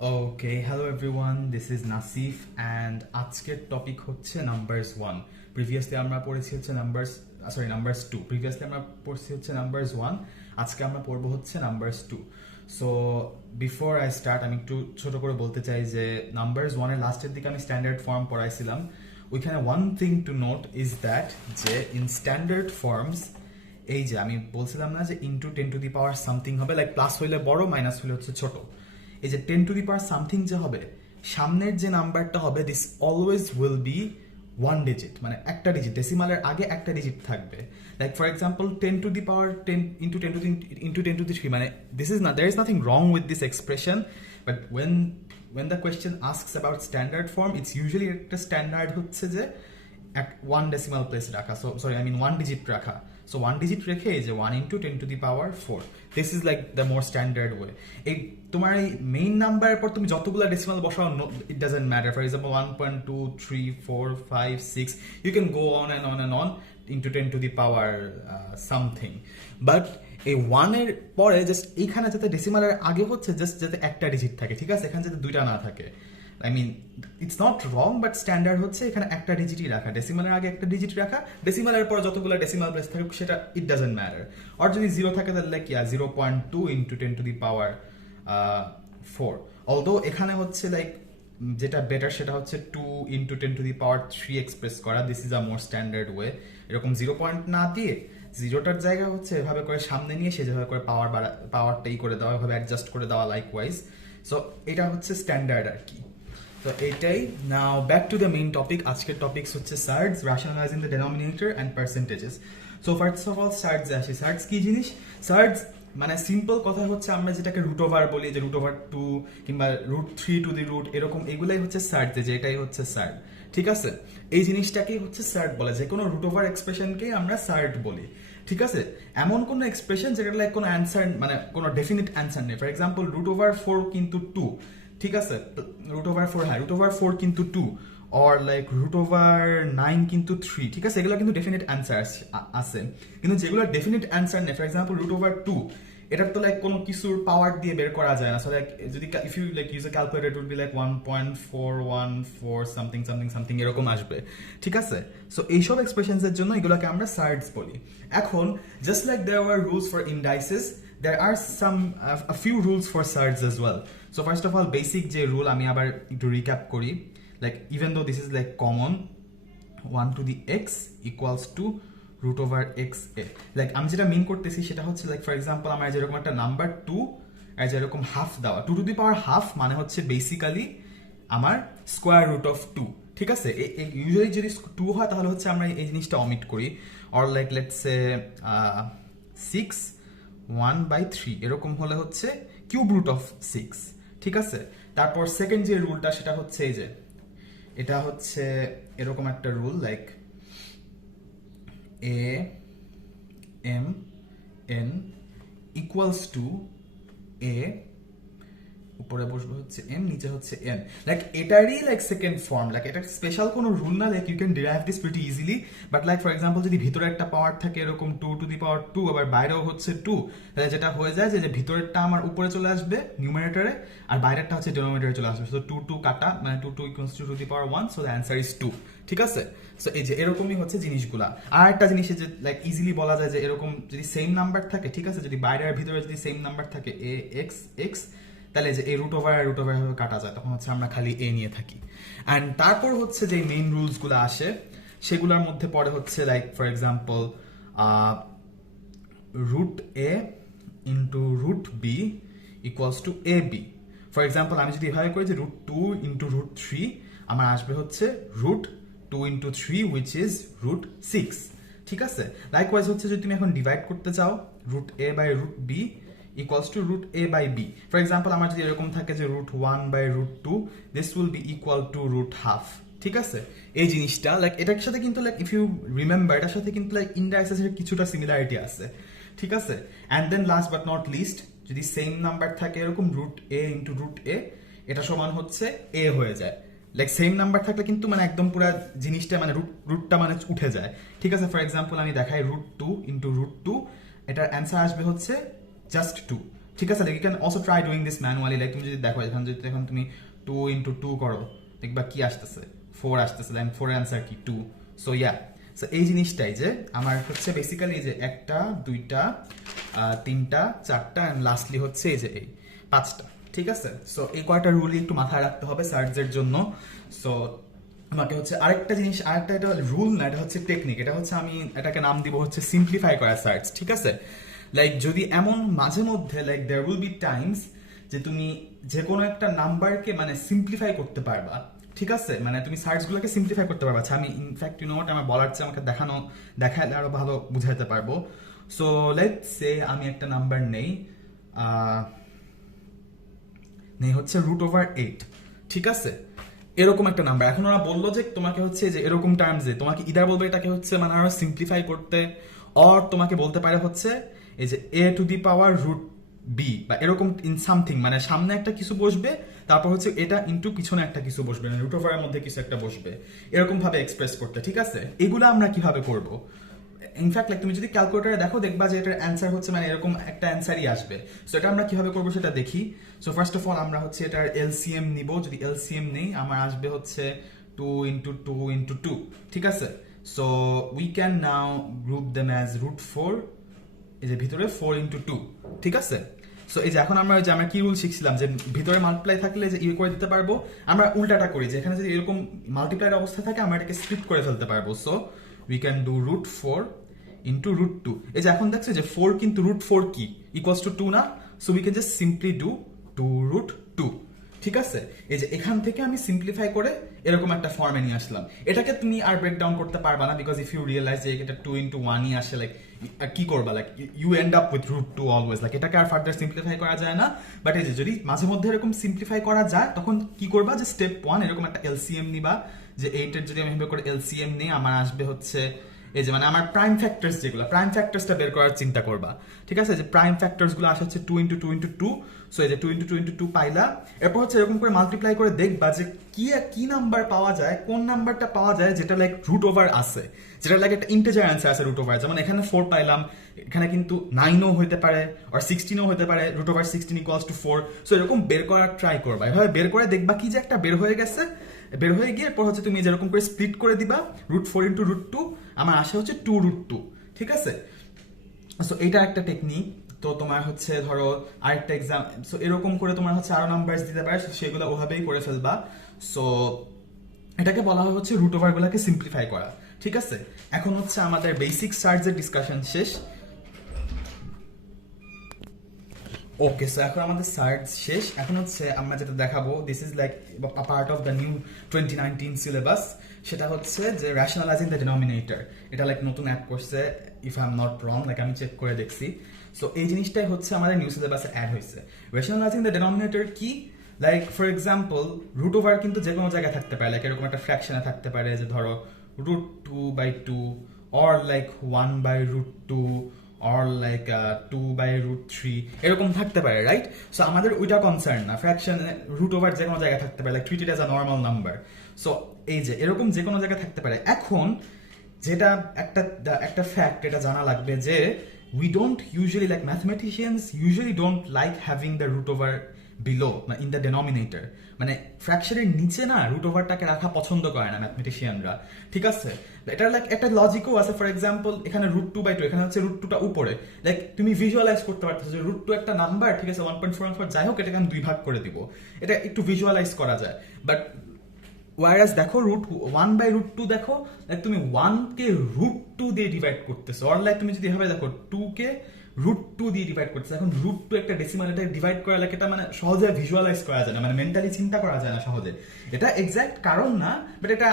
Okay, hello everyone. This is Nasif and আজকের topic হচ্ছে numbers 1. Previously আমরা পড়েছি হচ্ছে নাম্বারস 2. প্রিভিয়াসলি আমরা পড়ছি হচ্ছে নাম্বারস 1. আজকে আমরা পড়ব হচ্ছে numbers 2. So before I start আমি একটু ছোট করে বলতে চাই যে নাম্বারস 1 এর লাস্টের দিকে আমি স্ট্যান্ডার্ড ফর্ম পড়াইছিলাম। ওইখানে one thing to note is that যে ইন স্ট্যান্ডার্ড ফর্মস এই যে আমি বলছিলাম না যে into 10 to the power something হবে, লাইক প্লাস হইলে বড়, মাইনাস হইলে হচ্ছে ছোট। এই যে 10 টু দি পাওয়ার সামথিং যে হবে, সামনের যে নাম্বারটা হবে this always will be one digit, মানে একটা ডিজিট, ডেসিমালের আগে একটা ডিজিট থাকবে। Like for example 10 to the power 10 into 10 to দি 3, মানে দিস ইজ না, there is nothing wrong with this expression, but when the question asks about standard form, it's usually একটা standard হচ্ছে যে ওয়ান ডেসিমাল প্লেস রাখা, one digit রাখা। So one digit রেখে এই যে 1 into 10 to the power 4, this is like the more standard way. এই তোমার এই মেইন নাম্বারের পর তুমি যতগুলো ডেসিমাল বসাও, it doesn't matter. For example 1.2 3 4 5 6, you can go on and on into 10 to the power something. But এই ওয়ানের পরে জাস্ট এইখানে যাতে ডেসিমালের আগে হচ্ছে জাস্ট যাতে একটা ডিজিট থাকে, ঠিক আছে, এখানে যাতে দুইটা না থাকে। I mean it's not wrong, but standard হচ্ছে এখানে একটা ডিজিটই রাখা, ডেসিমালের আগে একটা ডিজিট রাখা, ডেসিমালের পর যতগুলো ডেসিমাল প্লেস থাকে সেটা ইট ডাজন্ট ম্যাটার। আর যদি জিরো থাকে তাহলে like 0.2 into 10 to the power 4। Although এখানে হচ্ছে লাইক যেটা বেটার সেটা হচ্ছে 2 into 10 to the power 3 express করা, this is a more standard way. এরকম 0 পয়েন্ট না দিয়ে জিরোটার জায়গা হচ্ছে এভাবে করে সামনে নিয়ে সে যেভাবে করে পাওয়ারটাই করে দেওয়া, এভাবে অ্যাডজাস্ট করে দেওয়া লাইকওয়াইজ। সো এটা হচ্ছে স্ট্যান্ডার্ড আর কি। তো এইটাই। Now back to the main topic. আজকের টপিকস হচ্ছে surds, rationalising the denominator and percentages. So first of all surds আসি। সার্ডস কি জিনিস? সার্ডস মানে সিম্পল কথা হচ্ছে আমরা যেটাকে রুট ওভার বলি, যে রুট ওভার 2 কিংবা রুট 3 টু দি রুট, এরকম এগুলাই হচ্ছে সার্ড, যে এটাই হচ্ছে সার্ড, ঠিক আছে। এই জিনিসটাকেই হচ্ছে সার্ড বলে, যে কোনো রুট ওভার এক্সপ্রেশনকেই আমরা সার্ড বলি, ঠিক আছে। এমন কোনো এক্সপ্রেশন যেটা লাইক কোনো অ্যান্সার, মানে কোনো ডেফিনিট অ্যান্সার নেই। ফর এক্সাম্পল রুট ওভার 4 কিন্তু 2, ঠিক আছে, রুট ওভার 4, হ্যাঁ রুট ওভার 4 কিন্তু 2, অর লাইক রুট ওভার 9 কিন্তু 3, ঠিক আছে, এগুলো কিন্তু ডেফিনিট অ্যান্সার আছে। কিন্তু যেগুলো ডেফিনিট অ্যান্সার নেই, ফর এক্সাম্পল রুট ওভার 2, এটার তো লাইক কোনো কিছুর পাওয়ার দিয়ে বের করা যায় না। সো লাইক যদি if you like use a calculator, it would be like 1.414 something something something এরকম আসবে, ঠিক আছে। সো এইসব এক্সপ্রেশনস এর জন্য এগুলোকে আমরা সার্ডস বলি। এখন just like there were rules for indices, there are a few rules for surds as well. So first of all, basic যে rule আমি আবার একটু রিক্যাপ করি, like even though this is like common, 1 to the x equals to root over x a, like আমি যেটা মিন করতেছি সেটা হচ্ছে লাইক ফর এক্সাম্পল আমার যেরকম একটা নাম্বার 2 আর যেরকম হাফ দেওয়া, 2 to the power হাফ মানে হচ্ছে বেসিক্যালি আমার স্কোয়ার রুট অফ 2, ঠিক আছে। ইউজুয়ালি যদি 2 হয় তাহলে হচ্ছে আমরা এই জিনিসটা অমিট করি, অর লাইক লেটস সে 6 1/3 এরকম হলে হচ্ছে কিউব রুট অফ 6, ঠিক আছে। তারপর সেকেন্ড যে রুলটা সেটা হচ্ছে এই যে এটা হচ্ছে এরকম একটা rule, like a m n equals to a, উপরে বসবে হচ্ছে m, নিচে হচ্ছে n, লাইক এটারই লাইক সেকেন্ড ফর্ম। লাইক এটা স্পেশাল কোনো রুল না, like you can derive this pretty easily. But like for example যদি ভিতরে একটা পাওয়ার থাকে এরকম 2 টু দি পাওয়ার 2, আবার বাইরেও হচ্ছে 2, তাহলে যেটা হয়ে যায় যে ভিতরেরটা আমার উপরে চলে আসবে নিউমারেটরে, আর বাইরেরটা হচ্ছে ডিনোমিনেটরে চলে আসবে। সো 2 2 কাটা, মানে 2 2 equals to the power 1, so the answer is 2, ঠিক আছে। সো এই যে এরকমই হচ্ছে জিনিসগুলা। আর একটা জিনিস যে লাইক ইজিলি বলা যায় যে এরকম যদি সেম নাম্বার থাকে, ঠিক আছে, যদি বাইরে আর ভিতরে যদি সেম নাম্বার থাকে a x x, তাহলে যে এই রুট ওভার কাটা যায়, তখন হচ্ছে আমরা খালি এ নিয়ে থাকি। অ্যান্ড তারপর হচ্ছে যে মেইন রুলসগুলো আসে সেগুলোর মধ্যে পড়ে হচ্ছে like for example root A into root B equals to A B. For example আমি যদি এভাবে করি যে রুট 2 ইন্টু রুট 3, আমার আসবে হচ্ছে root 2 into 3 which is root 6, ঠিক আছে। লাইকওয়াইজ হচ্ছে যদি তুমি এখন ডিভাইড করতে চাও, root A by root B equals to root a by b. For example, আমার যদি এরকম থাকে যে root 1 by root 2, this will be equal to root half, ঠিক আছে। এই জিনিসটা লাইক এটার সাথে কিন্তু লাইক ইফ ইউ রিমেম্বার, এটার সাথে কিন্তু লাইক ইন্ডাইসেসের কিছুটা সিমিলারিটি আছে, ঠিক আছে। And then last but not least, যদি সেম নাম্বার থাকে এরকম root A into root A, এটা সমান হচ্ছে এ হয়ে যায়। লাইক সেম নাম্বার থাকলে কিন্তু মানে একদম পুরো জিনিসটা মানে রুটটা মানে উঠে যায়, ঠিক আছে। ফর এক্সাম্পল আমি দেখাই রুট 2 ইন্টু রুট 2, এটার অ্যান্সার আসবে হচ্ছে জাস্ট 2, ঠিক আছে, like you can also try doing this manually. Like তুমি যদি দেখো এখন তুমি 2 into 2 করো, দেখবা কি আসতেছে, 4 আসতেছে, দেন 4 এর অ্যান্সার কি 2। সো ইয়া, সো এই জিনিসটাই যে আমার হচ্ছে বেসিক্যালি যে 1টা 2টা 3টা 4টা এন্ড লাস্টলি হচ্ছে এই যে এই 5টা। ঠিক আছে, সো এই কয়টা রুলই একটু মাথায় রাখতে হবে সার্চের জন্য। সো আমাকে হচ্ছে আরেকটা জিনিস, আরেকটা এটা রুল না, এটা হচ্ছে টেকনিক। এটা হচ্ছে আমি এটাকে নাম দিব হচ্ছে সিম্পলিফাই করা সার্চ। ঠিক আছে, লাইক যদি এমন মাঝে মধ্যে like there will be times যে তুমি যে কোনো একটা নাম্বারকে মানে সিম্পলিফাই করতে পারবা। ঠিক আছে, মানে তুমি সার্চগুলোকে সিম্পলিফাই করতে পারবা। আচ্ছা, আমি ইনফ্যাক্ট ইউ নো হোয়াট, আমার বলার চেয়ে আমাকে দেখালে আরো ভালো বুঝাইতে পারবো। সো লেটস সে আমি একটা নাম্বার নেই হচ্ছে √8। ঠিক আছে, এরকম একটা নাম্বার। এখন ওরা বললো যে তোমাকে হচ্ছে যে এরকম টার্মসে তোমাকে ইদার বলবে এটাকে হচ্ছে মানে আরো সিম্পলিফাই করতে, অর তোমাকে বলতে পারে হচ্ছে এই যে a⁻√b বা এরকম ইন সামথিং, মানে সামনে একটা কিছু বসবে, তারপর হচ্ছে এটা ইনটু পিছনে একটা কিছু বসবে, মানে √এর মধ্যে কিছু একটা বসবে, এরকম ভাবে এক্সপ্রেস করতে। ঠিক আছে, এগুলো আমরা কিভাবে করব? ইনফ্যাক্ট লাইক তুমি যদি ক্যালকুলেটারে দেখো, দেখবা যে এটার অ্যান্সার হচ্ছে মানে এরকম একটা অ্যান্সারই আসবে। সো এটা আমরা কিভাবে করবো সেটা দেখি। সো ফার্স্ট অফ অল আমরা হচ্ছে এটার এলসিএম নিব। যদি এলসিএম নেই, আমার আসবে হচ্ছে 2 into 2 into 2। ঠিক আছে, so we can now group them as √4, এই যে ভিতরে 4 into 2। ঠিক আছে, সো এই যে এখন আমরা কি রুল শিখছিলাম যে ভিতরে মাল্টিপ্লাই থাকলে যে ইয়ে করে দিতে পারবো, আমরা উল্টাটা করি যে এখানে যদি এরকম মাল্টিপ্লাইয়ের অবস্থা থাকে আমরা এটাকে স্প্লিট করে ফেলতে পারবো। So we can do √4 into √2। এই যে এখন দেখছো যে 4 কিন্তু √4 কি ইকুয়ালস টু 2 না, so we can just simply do 2√2। ঠিক আছে, এই যে এখান থেকে আমি সিম্পলিফাই করে এরকম একটা ফর্মে নিয়ে আসলাম। এটাকে তুমি আর ব্রেক ডাউন করতে পারবা না, বিকজ ইফ ইউ রিয়েলাইজ যে এটা 2 into 1ই আসে, লাইক কি করবা, like you end up with √2 always, like এটাকে আর ফার্দার সিম্পলিফাই করা যায় না। বাট এই যে যদি মাঝে মধ্যে এরকম সিম্পলিফাই করা যায়, তখন কি করবা যে স্টেপ 1 এরকম একটা এলসিএম নিবা, যে 8 এর যদি আমি এভাবে করে এলসিএম নিই, আমার আসবে হচ্ছে এই যে মানে আমার প্রাইম ফ্যাক্টরস, যেগুলো প্রাইম ফ্যাক্টরসটা বের করার চিন্তা করবা। ঠিক আছে, যে প্রাইম ফ্যাক্টরস গুলো আসে হচ্ছে 2 into 2 into 2। সো এই যে 2 into 2 into 2 পাইলা, এরপর হচ্ছে এরকম করে মাল্টিপ্লাই করে দেখবা যে কি নাম্বার পাওয়া যায়, কোন নাম্বারটা পাওয়া যায় যেটা লাইক √ওভার আছে, যেটা লাইক একটা ইন্টিজার অ্যান্সার আছে √ওভার। যেমন এখানে 4 পাইলাম, এখানে কিন্তু 9ও হতে পারে আর 16ও হতে পারে, √16 equals to 4। সো এরকম বের করার ট্রাই করবা, এভাবে বের করে দেখবা কি যে একটা বের হয়ে গেছে। বের হয়ে গিয়ে এরপর হচ্ছে তুমি যেরকম করে স্প্লিট করে দিবা √4 into √2, আমার আসে হচ্ছে 2√2। ঠিক আছে, সো এটা একটা টেকনিক। তো তোমার হচ্ছে ধরো আরেকটা এক্সাম, সো এরকম করে তোমার হচ্ছে আরো নাম্বারস দিতে পারে, সেগুলো ওভাবেই করে ফেলবা। সো এটাকে বলা হয় হচ্ছে √ওভার গুলাকে সিম্পলিফাই করা। ঠিক আছে, এখন হচ্ছে আমাদের বেসিক সার্চের ডিসকাশন শেষ। ওকে, সো এখন আমাদের সার্চ শেষ। এখন হচ্ছে আমরা যেটা দেখাবো, this is like part of the new 2019 syllabus, সেটা হচ্ছে যে রেশনালাইজিং দ্য ডিনোমিনেটর। এটা লাইক নতুন অ্যাড করছে, if I am not wrong, like আমি চেক করে দেখছি। সো এই জিনিসটাই হচ্ছে আমাদের নিউ সিলেবাসে অ্যাড হয়েছে। রেশনালাইজিং দ্য ডিনোমিনেটর কি, লাইক ফর এক্সাম্পল √ওভার কিন্তু যে কোনো জায়গায় থাকতে পারে, লাইক এরকম একটা ফ্র্যাকশনে থাকতে পারে, যে ধরো √2/2 অর লাইক 1/√2 or like 2/√3 এরকম থাকতে পারে, রাইট? সো আমাদের ওইটা কনসার্ন না, ফ্র্যাকশন √ওভার যে কোনো জায়গায় থাকতে পারে, like treat it as a normal number. So এই যে এরকম যে কোনো জায়গায় থাকতে পারে। এখন যেটা একটা ফ্যাক্ট, এটা জানা লাগবে যে we don't usually, like mathematicians usually don't like having the √over below in the denominator, মানে ফ্র্যাকশনের নিচে না √ওভারটাকে রাখা পছন্দ করে না ম্যাথমেটিশিয়ানরা। ঠিক আছে, এটা লাইক একটা লজিকও আছে। ফর এক্সাম্পল এখানে √2/2, এখানে হচ্ছে √2টা উপরে, লাইক তুমি ভিজুয়ালাইজ করতে পারতেছো যে √2 একটা নাম্বার, ঠিক আছে 1.414, যাই হোক এটাকে আমি 2 ভাগ করে দিব, এটা একটু ভিজুয়ালাইজ করা যায়। বাট ওয়ারাস দেখো √1/√2, দেখো লাইক তুমি 1 কে √2 দিয়ে ডিভাইড করতেছো, অর লাইক তুমি যদি এভাবে দেখো 2 কে √2 দিয়ে ডিভাইড করতেছো। এখন √2 একটা ডেসিমাল, এটা ডিভাইড করা লাগে, এটা মানে সহজে ভিজুয়ালাইজ করা যায় না, মানে মেন্টালি চিন্তা করা যায় না সহজে। এটা এক্সাক্ট কারণ না, বাট এটা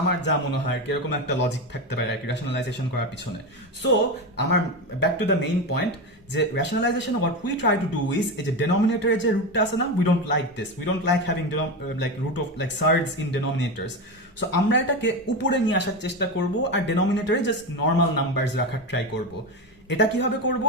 আমার যা মনে হয় এরকম একটা লজিক থাকতে পারে আর কি রেশনালাইজেশন করার পিছনে। সো আমার back to the main point, যে rationalisation what we try to do is, এই যে ডেনোমিনেটরে যে রুটটা আছে না, we don't like this, we don't like having like root of like surds in denominators. So আমরা এটাকে উপরে নিয়ে আসার চেষ্টা করব, আর ডেনোমিনেটরে জাস্ট নর্মাল নাম্বারস রাখার ট্রাই করব। এটা কিভাবে করব?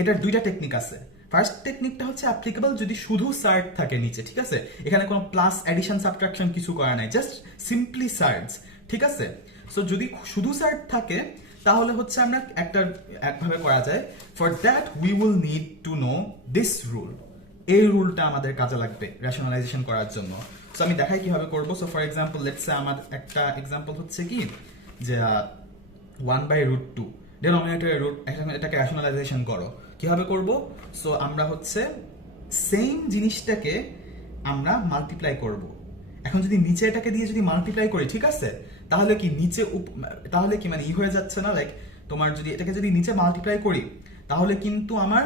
এটার দুইটা টেকনিক আছে। ফার্স্ট টেকনিকটা হচ্ছে অ্যাপ্লিকেবল যদি শুধু সার্ড থাকে নিচে, ঠিক আছে, এখানে কোনো প্লাস অ্যাডিশন সাবট্রাকশন কিছু করা নাই, জাস্ট সিম্পলি সার্ডস। ঠিক আছে, সো যদি শুধু সার্ড থাকে তাহলে হচ্ছে আমরা একভাবে করা যায়, for that we will need to know this rule. এই রুলটা আমাদের কাজে লাগবে রেশনালাইজেশন করার জন্য। সো আমি দেখাই কিভাবে করব। So for example let's say আমার একটা এক্সাম্পল হচ্ছে কি যে 1/√2 ডিনোমিনেটরের রুট, এটাকে রেশনালাইজেশন করো। কিভাবে করব? সো আমরা হচ্ছে সেম জিনিসটাকে আমরা মাল্টিপ্লাই করব। এখন যদি নিচে এটাকে দিয়ে যদি মাল্টিপ্লাই করি, ঠিক আছে, তাহলে কি নিচে তাহলে কি মানে হয়ে যাচ্ছে না, লাইক তোমার যদি এটাকে যদি নিচে মাল্টিপ্লাই করি তাহলে কিন্তু আমার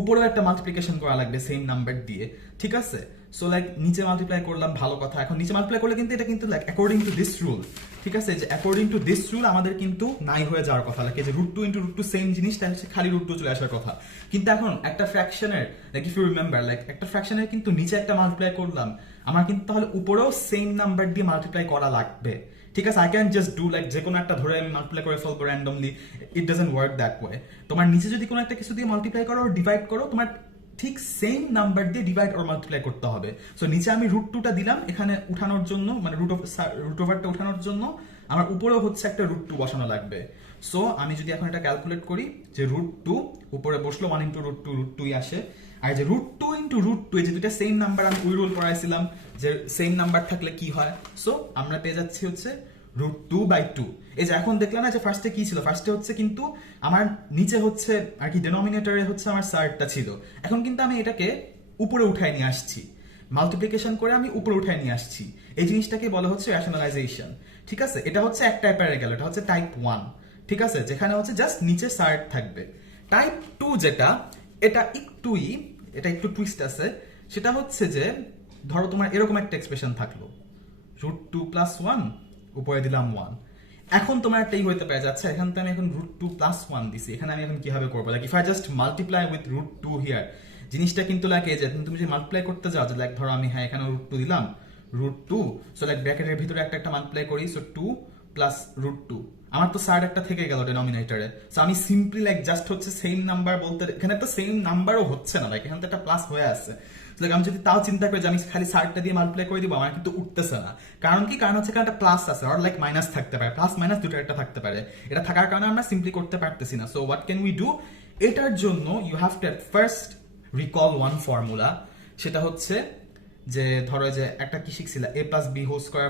উপরেও একটা মাল্টিপ্লিকেশন করা লাগবে সেম নাম্বার দিয়ে, ঠিক আছে। সো লাইক নিচে মাল্টিপ্লাই করলাম, ভালো কথা। এখন নিচে মাল্টিপ্লাই করলে কিন্তু এটা কিন্তু like according to this rule, ঠিক আছে, যে অ্যাকর্ডিং টু দিস রুল আমাদের কিন্তু নাই হয়ে যাওয়ার কথা, লাগে যে √2 × √2 সেম জিনিসটা হচ্ছে খালি √2 চলে আসার কথা। কিন্তু এখন একটা ফ্র্যাকশনের, like if you remember, like একটা ফ্র্যাকশনের কিন্তু নিচে একটা মাল্টিপ্লাই করলাম, আমার কিন্তু তাহলে উপরেও সেম নাম্বার দিয়ে মাল্টিপ্লাই করা লাগবে, ঠিক আছে। I can just do like যে কোনো একটা ধরে আমি মাল্টিপ্লাই করে ফেলবো randomly, it doesn't work that way. তোমার নিচে যদি কোনো একটা কিছু দিয়ে মাল্টিপ্লাই করো, ডিভাইড করো, তোমার ঠিক সেম নাম্বার দিয়ে ডিভাইড অর মাল্টিপ্লাই করতে হবে। সো নিচে আমি √2টা দিলাম এখানে উঠানোর জন্য, মানে রুট ওভারটা উঠানোর জন্য আমার উপরেও হচ্ছে একটা √2 বসানো লাগবে। সো আমি যদি এখন এটা ক্যালকুলেট করি যে √2 উপরে বসলো 1 × √2 √2ই আসে, আর যে √2 × √2 এই যে দুইটা সেম নাম্বার আমি ওই রুল পড়াইছিলাম যে সেম নাম্বার থাকলে কি হয়। সো আমরা পেয়ে যাচ্ছি হচ্ছে √2/2। এই যে এখন দেখলাম না যে ফার্স্টে কি ছিল, ফার্স্টে হচ্ছে কিন্তু আমার নিচে হচ্ছে আর কি ডিনোমিনেটরে হচ্ছে আমার সার্টটা ছিল, এখন কিন্তু আমি এটাকে উপরে উঠায় নিয়ে আসছি, মাল্টিপ্লিকেশন করে আমি উপরে উঠায় নিয়ে আসছি। এই জিনিসটাকে বলা হচ্ছে রেশনালাইজেশন, ঠিক আছে। এটা হচ্ছে এক টাইপের গেল, এটা হচ্ছে টাইপ 1, ঠিক আছে, যেখানে হচ্ছে জাস্ট নিচে সার্ট থাকবে। টাইপ 2 যেটা, এটা একটু টুইস্ট আছে। সেটা হচ্ছে যে ধরো তোমার এরকম একটা এক্সপ্রেশন থাকলো, √2 + 1 উপরে দিলাম 1। এখন তোমার একটাই হইতে পারে যাচ্ছে, এখান থেকে আমি এখন √2 + 1 দিছি, এখানে আমি এখন কিভাবে করবো, like if I just multiply with √2 here, জিনিসটা কিন্তু লাগে যে তুমি যদি মাল্টিপ্লাই করতে যাও, যে লাইক ধরো আমি হ্যাঁ এখানে √2 দিলাম, √2, সো লাইক ব্র্যাকেটের ভিতরে একটা মাল্টিপ্লাই করি, সো 2 + √2, আমার তো সাইড একটা থেকে গেল ডিনোমিনেটরে। সো আমি সিম্পলি লাইক জাস্ট হচ্ছে সেম নাম্বার বলতে, এখানে একটা সেম নাম্বারও হচ্ছে না, লাইক এখানে তো একটা প্লাস হয়ে আছে। আমি যদি তাও চিন্তা করি যে আমি খালি সাইডটা দিয়ে মাল্টিপ্লাই করে দিব, আমার কিন্তু উঠতেছে না। কারণ কি? কারণ হচ্ছে একটা প্লাস আছে, আর লাইক মাইনাস থাকতে পারে, প্লাস মাইনাস দুটো একটা থাকতে পারে। এটা থাকার কারণে আমরা সিম্পলি করতে পারতেছি না। So what can we do? এটার জন্য you have to first recall one formula. সেটা হচ্ছে যে ধরো যে একটা কি শিখছিলা, a + b²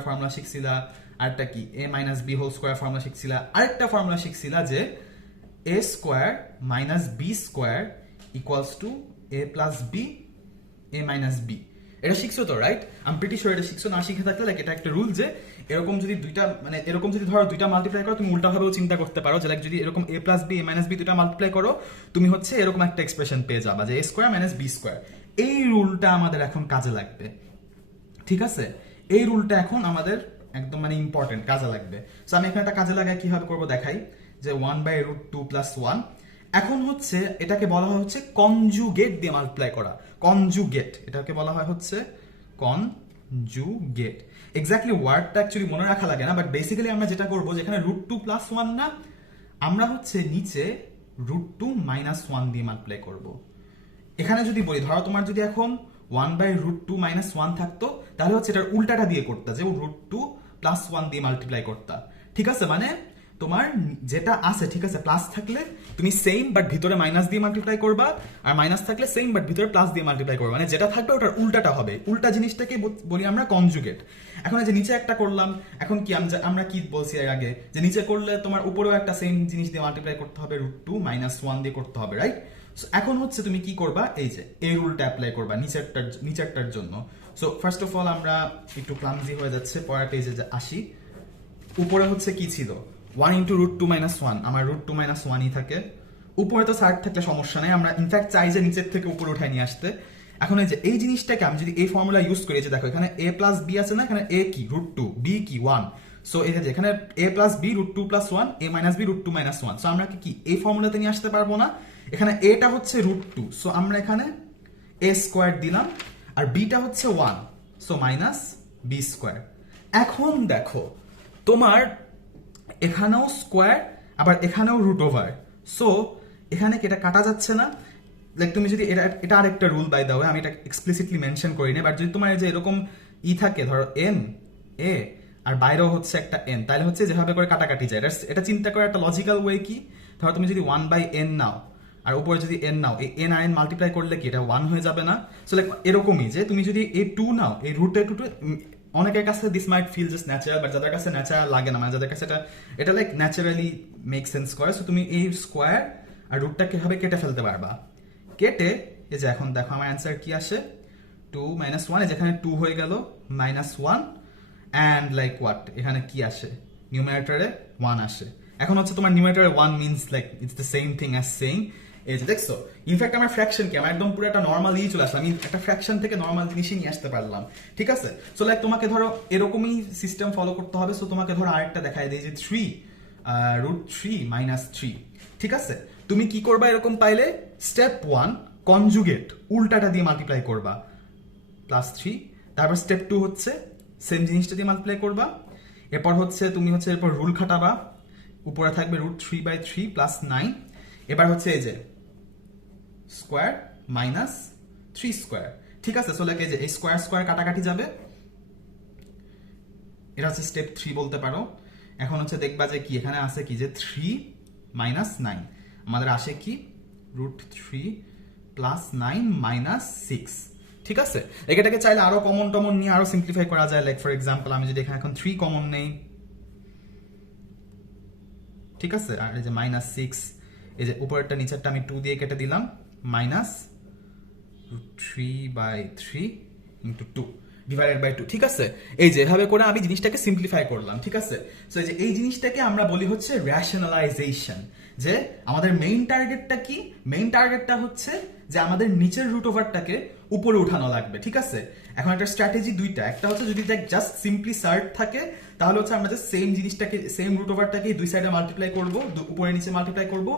ফর্মুলা শিখছিলা, আরেকটা কি a - b² ফর্মুলা শিখছিলা, আরেকটা ফর্মুলা শিখছিলা যে a² - b² = a + b a - b। এটা শিখছো তো, রাইট? আই প্রিটি শিওর এটা শিখছো। না শিখে থাকলে লাইক এটা একটা রুল যে এরকম যদি ধরো দুইটা মাল্টিপ্লাই করো, তুমি উল্টা ভাবেও চিন্তা করতে পারো যে লাইক যদি এরকম a + b a - b দুইটা মাল্টিপ্লাই করো, তুমি হচ্ছে এরকম একটা এক্সপ্রেশন পেয়ে যাবা যে a² - b²। এই রুলটা আমাদের এখন কাজে লাগবে, ঠিক আছে। এই রুলটা এখন আমাদের একদম মানে ইম্পর্টেন্ট, কাজে লাগবে। সো আমি এখানে একটা কাজে লাগাই, কিভাবে করবো দেখাই, যে 1/√2 + 1। এখন হচ্ছে এটাকে বলা হয় হচ্ছে কনজুগেট দিয়ে মাল্টিপ্লাই করা, কনজুগেট, এটাকে বলা হয় হচ্ছে কনজুগেট। এক্স্যাক্টলি ওয়ার্ডটা অ্যাকচুয়ালি মনে রাখা লাগে না, বাট বেসিক্যালি আমরা যেটা করবো, যেখানে √2 + 1 না, আমরা হচ্ছে নিচে √2 - 1 দিয়ে মাল্টিপ্লাই করবো। এখানে যদি বলি, ধরো তোমার যদি এখন 1/√2 - 1 থাকতো, তাহলে হচ্ছে এটার উল্টাটা দিয়ে করতে, যে √2 + 1 দিয়ে মাল্টিপ্লাই করতা, ঠিক আছে। মানে তোমার যেটা আছে, ঠিক আছে, প্লাস থাকলে তুমি সেম বাট ভিতরে মাইনাস দিয়ে মাল্টিপ্লাই করবা, আর মাইনাস থাকলে সেম বাট ভিতরে প্লাস দিয়ে মাল্টিপ্লাই করবা, মানে যেটা থাকবে ওটার উল্টাটা হবে। উল্টা জিনিসটাকে বলি আমরা কনজুগেট। এখন যে নিচে একটা করলাম, এখন কি আমরা কি বলছি এর আগে, যে নিচে করলে তোমার উপরেও একটা সেম জিনিস দিয়ে মাল্টিপ্লাই করতে হবে, √2 - 1 দিয়ে করতে হবে, রাইট? এখন হচ্ছে তুমি কি করবা, এই যে এই রুলটা অ্যাপ্লাই করবা নিচেরটার জন্য। সো ফার্স্ট অফ অল আমরা একটু ক্লামজি হয়ে যাচ্ছে, পরের পেজে আসি। উপরে হচ্ছে কি ছিল, 1 × √2 - 1, আমার √2 - 1ই থাকে। উপরে তো সার্ট থাকলে সমস্যা নেই, আমরা ইনফ্যাক্ট চাই যে নিচের থেকে উপরে উঠায় নিয়ে আসতে। এখন এই যে এই জিনিসটাকে আমি যদি এই ফর্মুলা ইউজ করি, যে দেখো এখানে a + b আছে না, এখানে a কি √2, b কি 1। সো এই যে এখানে a + b √2 + 1, a - b √2 - 1। So আমরা কি এই ফর্মুলাতে নিয়ে আসতে পারবো না? এখানে এটা হচ্ছে √2, সো আমরা এখানে a² দিলাম, আর bটা হচ্ছে 1, সো -b²। এখন দেখো তোমার এখানেও স্কোয়ার, আবার এখানেও √ওভার, সো এখানে কি এটা কাটা যাচ্ছে না? লাইক তুমি যদি এটা আরেকটা রুল, বাই দ্য ওয়ে, আমি এটা এক্সপ্লিসিটলি মেনশন করি না, বাট যদি তোমার যে এরকম থাকে, ধরো m a আর বাইরেও হচ্ছে একটা n, তাহলে হচ্ছে যেভাবে করে কাটাকাটি যায়, এটা চিন্তা করার একটা লজিক্যাল ওয়ে কি, ধরো তুমি যদি 1/n নাও আর উপরে যদি n নাও, এই n আর n মাল্টিপ্লাই করলে কি এটা 1 হয়ে যাবে না? সো লাইক এরকমই যে তুমি যদি এই 2 নাও, এই রুট 2, অনেকের কাছে this might feel just natural, but যাদের কাছে ন্যাচারাল লাগে না, মানে যাদের কাছে এটা লাইক ন্যাচারালি মেক সেন্স করে, সো তুমি এই স্কোয়ার আর রুটটা কিভাবে কেটে ফেলতে পারবা, কেটে এই যে এখন দেখো আমার অ্যান্সার কি আসে, 2 - 1, যেখানে 2 হয়ে গেল -1, অ্যান্ড লাইক হোয়াট, এখানে কি আসে, নিউমারেটরে 1 আসে। এখন হচ্ছে তোমার নিউমারেটরে 1 means like it's the same thing as saying, এই যে দেখছো, ইনফ্যাক্ট আমার ফ্র্যাকশন কি, আমার একদম পুরো একটা নর্মাল ইয়ে চলে আসলাম, আমি একটা ফ্র্যাকশন থেকে নর্মাল জিনিসই নিয়ে আসতে পারলাম, ঠিক আছে? সো লাইক তোমাকে ধরো এরকমই সিস্টেম ফলো করতে হবে। সো তোমাকে ধরো আরেকটা দেখায় দেয় যে 3 √3 - 3, ঠিক আছে? তুমি কি করবা এরকম পাইলে, স্টেপ 1 কনজুগেট, উল্টাটা দিয়ে মাল্টিপ্লাই করবা, +3, তারপর স্টেপ 2 হচ্ছে সেম জিনিসটা দিয়ে মাল্টিপ্লাই করবা, এরপর হচ্ছে তুমি হচ্ছে এরপর রুল খাটাবা, উপরে থাকবে √3/3 + 9, এবার হচ্ছে এই যে স্কোয়ার -3 স্কোয়ার, ঠিক আছে? সো লাইক এই যে এই স্কোয়ার স্কোয়ার কাটাকাটি যাবে, এটা হচ্ছে স্টেপ 3 বলতে পারো। এখন হচ্ছে দেখবা যে কি এখানে আছে কি, যে 3 - 9, আমাদের আসে কি √3 + 9 - 6, ঠিক আছে? এটাকে চাইলে আরো কমন টমন নিয়ে আরো সিম্পলিফাই করা যায়, লাইক ফর এক্সাম্পল আমি যদি এখানে এখন 3 কমন নেই, ঠিক আছে, আর এই যে -6, এই যে উপরেরটা নিচেরটা আমি 2 দিয়ে কেটে দিলাম, -√3/3 × 2 / 2, ঠিক আছে? এই যে এভাবে করে আমি জিনিসটাকে সিম্পলিফাই করলাম, ঠিক আছে? সো এই যে এই জিনিসটাকে আমরা বলি হচ্ছে রেশনালাইজেশন, যে আমাদের মেইন টার্গেটটা কি, মেইন টার্গেটটা হচ্ছে যে আমাদের নিচের রুট ওভারটাকে উপরে উঠানো লাগবে, ঠিক আছে? এখন একটা স্ট্র্যাটেজি দুইটা, একটা হচ্ছে যদি জাস্ট সিম্পলি সার্ট থাকে, তাহলে হচ্ছে আমরা জাস্ট সেম জিনিসটাকে, সেম রুট ওভারটাকে দুই সাইডে মাল্টিপ্লাই করব, উপরে নিচে মাল্টিপ্লাই করব।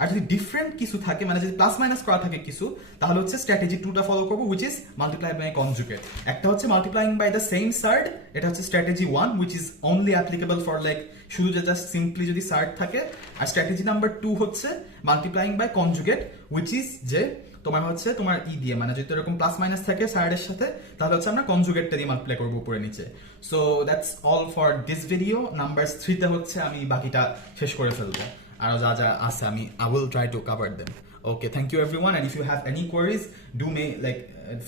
আর যদি ডিফারেন্ট কিছু থাকে, মানে যদি প্লাস মাইনাস করা থাকে কিছু, তাহলে হচ্ছে স্ট্র্যাটেজি 2টা ফলো করব, which is multiply by conjugate. একটা হচ্ছে multiplying by the same surd, এটা হচ্ছে strategy 1, which is only applicable for like শুধু জাস্ট সিম্পলি যদি সার্ড থাকে। আর স্ট্র্যাটেজি নাম্বার 2 হচ্ছে multiplying by conjugate, which is যে তোমার হচ্ছে তোমার দিয়ে, মানে যদি এরকম প্লাস মাইনাস থাকে সাইডের সাথে, তাহলে হচ্ছে আমরা কনজুগেটটা দিয়ে মাল্টিপ্লাই করবো উপরে নিচে। So that's all for this video. Number 3 হচ্ছে আমি বাকিটা শেষ করে ফেলবো, আর যা যা আছে আমি I will try to cover them. Okay, thank you everyone, and if you have any queries,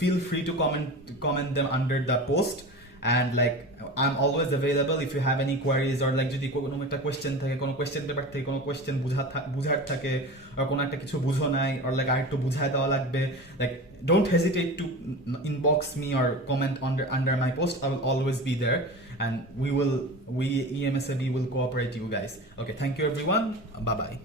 feel free to comment them under the post, and like I'm always available if you have any queries, or like যদি কোনো একটা question থাকে, কোনো question paper থেকে কোনো question বুঝার থাকে, আর কোনো একটা কিছু বুঝো নাই, or like আর একটু বুঝায় দেওয়া লাগবে, like don't hesitate to inbox me or comment under my post. I will always be there, and we EMSAB will cooperate you guys. Okay, thank you everyone, bye bye.